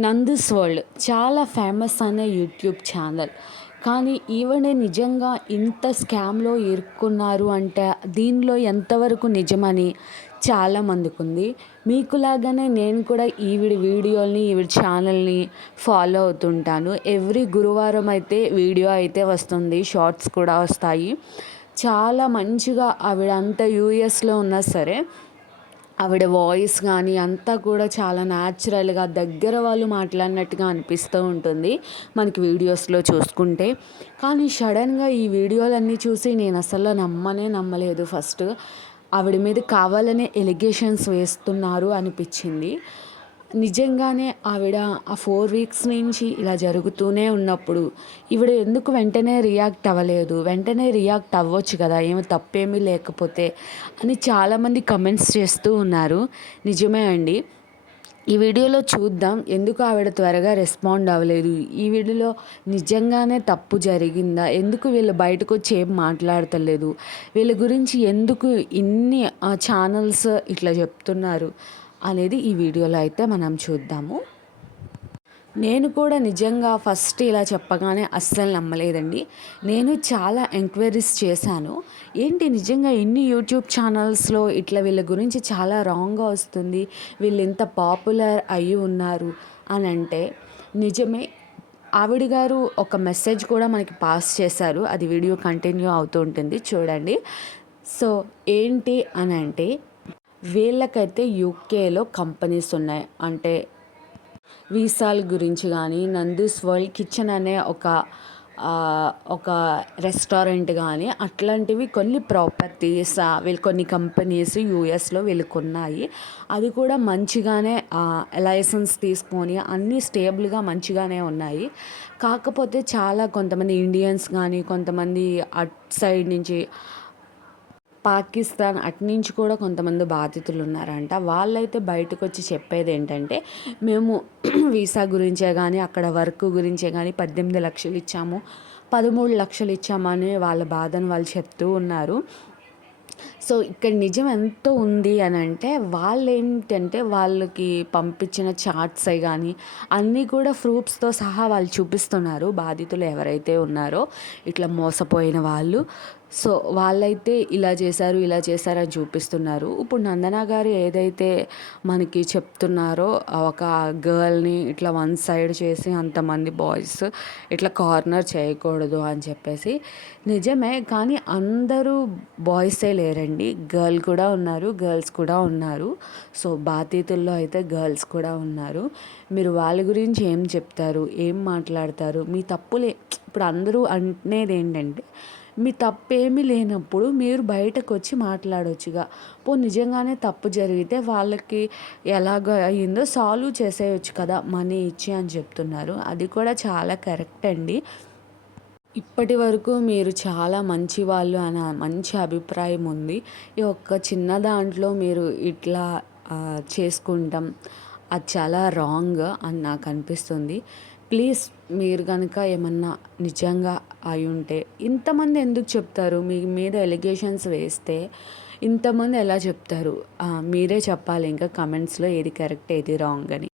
Nandi's world చాలా famous అయిన YouTube channel. కానీ ఈవిడ నిజంగా ఇంత స్కామ్‌లో ఇరుక్కున్నారు అంటే దీనిలో ఎంతవరకు నిజమని చాలామందికుంది. మీకులాగానే నేను కూడా ఈవిడ వీడియోలని, ఈవిడ ఛానల్‌ని ఫాలో అవుతుంటాను. ఎవ్రీ గురువారం అయితే వీడియో అయితే వస్తుంది. షార్ట్స్ కూడా వస్తాయి. చాలా మంచిగా ఆవిడ అంత యూఎస్‌లో ఉన్నా సరే ఆవిడ వాయిస్ గానీ అంతా కూడా చాలా న్యాచురల్‌గా దగ్గర వాళ్ళు మాట్లాడినట్టుగా అనిపిస్తూ ఉంటుంది మనకి వీడియోస్‌లో చూసుకుంటే. కానీ సడెన్‌గా ఈ వీడియోలన్నీ చూసి నేనసలు నమ్మనే నమ్మలేదు ఫస్ట్. ఆవిడ మీద కావాలనే ఎలిగేషన్స్ వేస్తున్నారు అనిపిచ్చింది. నిజంగానే ఆవిడ ఆ 4 వీక్స్ నుంచి ఇలా జరుగుతూనే ఉన్నప్పుడు ఈవిడ ఎందుకు వెంటనే రియాక్ట్ అవ్వలేదు? వెంటనే రియాక్ట్ అవ్వచ్చు కదా! ఏమి తప్పేమీ లేకపోతే అని చాలామంది కమెంట్స్ చేస్తూ ఉన్నారు. నిజమే అండి. ఈ వీడియోలో చూద్దాం ఎందుకు ఆవిడ త్వరగా రెస్పాండ్ అవ్వలేదు? ఈ వీడియోలో నిజంగానే తప్పు జరిగిందా? ఎందుకు వీళ్ళు బయటకొచ్చి ఏం మాట్లాడతలేదు? వీళ్ళ గురించి ఎందుకు ఇన్ని ఛానల్స్ ఇట్లా చెప్తున్నారు? అనేది ఈ వీడియోలో అయితే మనం చూద్దాము. నేను కూడా నిజంగా ఫస్ట్ ఇలా చెప్పగానే అస్సలు నమ్మలేదండి. నేను చాలా ఎంక్వైరీస్ చేశాను. ఏంటి నిజంగా ఇన్ని యూట్యూబ్ ఛానల్స్‌లో ఇట్లా వీళ్ళ గురించి చాలా రాంగ్‌గా వస్తుంది. వీళ్ళు ఇంత పాపులర్ అయ్యి ఉన్నారు అనంటే నిజమే. ఆవిడ గారు ఒక మెసేజ్ కూడా మనకి పాస్ చేశారు. అది వీడియో కంటిన్యూ అవుతూ ఉంటుంది చూడండి. సో ఏంటి అనంటే వీళ్ళకైతే యూకేలో కంపెనీస్ ఉన్నాయి. అంటే వీసాల గురించి కానీ నందిస్ వరల్డ్ కిచెన్ అనే ఒక రెస్టారెంట్ కానీ అట్లాంటివి కొన్ని ప్రాపర్టీస్ వీళ్ళు కొన్ని కంపెనీస్ యూఎస్లో వీళ్ళకున్నాయి. అది కూడా మంచిగానే లైసెన్స్ తీసుకొని అన్నీ స్టేబుల్గా మంచిగానే ఉన్నాయి. కాకపోతే చాలా కొంతమంది ఇండియన్స్ కానీ కొంతమంది అటు సైడ్ నుంచి పాకిస్తాన్ అటునుంచి కూడా కొంతమంది బాధితులు ఉన్నారంట. వాళ్ళైతే బయటకొచ్చి చెప్పేదేంటంటే, మేము వీసా గురించే గానీ, అక్కడ వర్క్ గురించే గానీ 18,00,000 ఇచ్చాము, 13,00,000 ఇచ్చామని వాళ్ళ బాధను వాళ్ళు చెప్తూ ఉన్నారు. సో, ఇక్కడ నిజం ఎంత ఉంది అనంటే, వాళ్ళేంటంటే వాళ్ళకి పంపించిన చార్ట్సే గానీ, అన్నీ కూడా ప్రూఫ్స్‌తో సహా వాళ్ళు చూపిస్తున్నారు. బాధితులు ఎవరైతే ఉన్నారో, ఇట్లా మోసపోయిన వాళ్ళు. సో, వాళ్ళైతే ఇలా చేశారు, ఇలా చేశారని చూపిస్తున్నారు. ఇప్పుడు నందన గారు ఏదైతే మనకి చెప్తున్నారో, ఒక గర్ల్‌ని ఇట్లా వన్ సైడ్ చేసి అంతమంది బాయ్స్ ఇట్లా కార్నర్ చేయకూడదు అని చెప్పేసి. నిజమే. కానీ అందరూ బాయ్సే లేరండి. గర్ల్స్ కూడా ఉన్నారు. సో, బాధితుల్లో అయితే గర్ల్స్ కూడా ఉన్నారు. మీరు వాళ్ళ గురించి ఏం చెప్తారు? ఏం మాట్లాడతారు? మీ తప్పులే ఇప్పుడు అందరూ అనేదేంటంటే, మీ తప్పేమీ లేనప్పుడు మీరు బయటకొచ్చి మాట్లాడొచ్చుగా. నిజంగానే తప్పు జరిగితే వాళ్ళకి ఎలాగ అయిందో సాల్వ్ చేసేయొచ్చు కదా! మనీ ఇచ్చి అని చెప్తున్నారు. అది కూడా చాలా కరెక్ట్ అండి. ఇప్పటి వరకు మీరు చాలా మంచివాళ్ళు అనే మంచి అభిప్రాయం ఉంది. ఈ ఒక్క చిన్న దాంట్లో మీరు ఇట్లా చేసుకుంటాం అది చాలా రాంగ్ అని నాకు అనిపిస్తుంది. ప్లీజ్ మీరు గనుక ఏమన్నా నిజంగా అయ్యుంటే ఇంతమంది ఎందుకు చెప్తారు? మీ మీద ఎలిగేషన్స్ వేస్తే ఇంతమంది ఎలా చెప్తారు? మీరే చెప్పాలి ఇంకా కమెంట్స్‌లో ఏది కరెక్ట్ ఏది రాంగ్ అని.